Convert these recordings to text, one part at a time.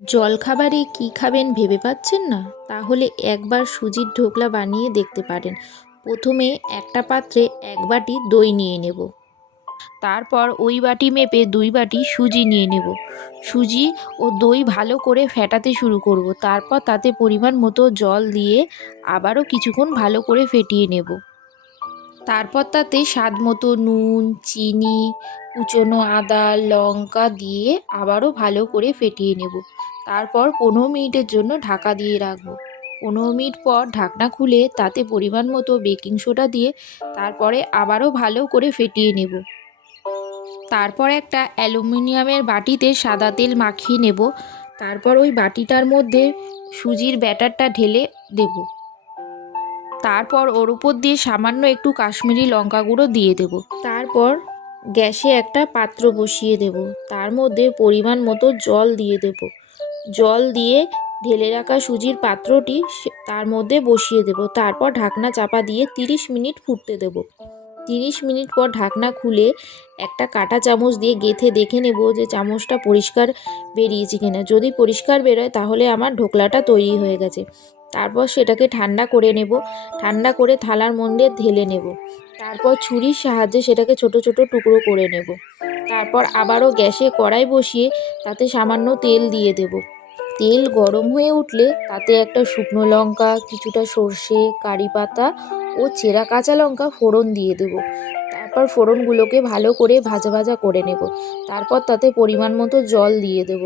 জলখাবারে কী খাবেন ভেবে পাচ্ছেন না? তাহলে একবার সুজির ঢোকলা বানিয়ে দেখতে পারেন। প্রথমে একটা পাত্রে 1 বাটি দই নিয়ে নেব। তারপর ওই বাটি মেপে 2 বাটি সুজি নিয়ে নেব। সুজি ও দই ভালো করে ফেটাতে শুরু করব। তারপর তাতে পরিমাণ মতো জল দিয়ে আবারও কিছুক্ষণ ভালো করে ফেটিয়ে নেব। তারপর তাতে স্বাদ মতো নুন, চিনি, কুচনো আদা, লঙ্কা দিয়ে আবারও ভালো করে ফেটিয়ে নেব। তারপর 15 মিনিটের জন্য ঢাকা দিয়ে রাখবো। 15 মিনিট পর ঢাকনা খুলে তাতে পরিমাণ মতো বেকিং সোডা দিয়ে তারপরে আবারও ভালো করে ফেটিয়ে নেব। তারপর একটা অ্যালুমিনিয়ামের বাটিতে সাদা তেল মাখিয়ে নেব। তারপর ওই বাটিটার মধ্যে সুজির ব্যাটারটা ঢেলে দেব। তারপর ওর উপর দিয়ে সামান্য একটু কাশ্মীরি লঙ্কা গুঁড়ো দিয়ে দেব। তারপর গ্যাসে একটা পাত্র বসিয়ে দেব। তার মধ্যে পরিমাণ মতো জল দিয়ে দেব। জল দিয়ে ঢেলে রাখা সুজির পাত্রটি তার মধ্যে বসিয়ে দেব। তারপর ঢাকনা চাপা দিয়ে 30 মিনিট ফুটতে দেব। 30 মিনিট পর ঢাকনা খুলে একটা কাঁটা চামচ দিয়ে গেঁথে দেখে নেব যে চামচটা পরিষ্কার বেরিয়েছে কিনা। যদি পরিষ্কার বেরোয় তাহলে আমার ঢোকলাটা তৈরি হয়ে গেছে। তারপর সেটাকে ঠান্ডা করে নেব। ঠান্ডা করে থালার মধ্যে ঢেলে নেব। তারপর ছুরির সাহায্যে সেটাকে ছোট ছোট টুকরো করে নেব। তারপর আবারও গ্যাসে কড়াই বসিয়ে তাতে সামান্য তেল দিয়ে দেব। তেল গরম হয়ে উঠলে তাতে একটা শুকনো লঙ্কা, কিছুটা সর্ষে, কারি পাতা ও চেরা কাঁচা লঙ্কা ফোড়ন দিয়ে দেব। তারপর ফোড়নগুলোকে ভালো করে ভাজা ভাজা করে নেব। তারপর তাতে পরিমাণ মতো জল দিয়ে দেব।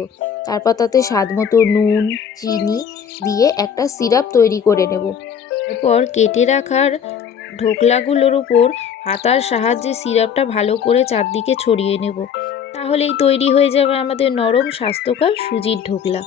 তারপর তাতে স্বাদ মতো নুন, চিনি দিয়ে একটা সিরাপ তৈরি করে নেব। এরপর কেটে রাখার ঢোকলাগুলোর উপর হাতার সাহায্যে সিরাপটা ভালো করে চারদিকে ছড়িয়ে নেব। তাহলেই তৈরি হয়ে যাবে আমাদের নরম স্বাস্থ্যকর সুজির ঢোকলা।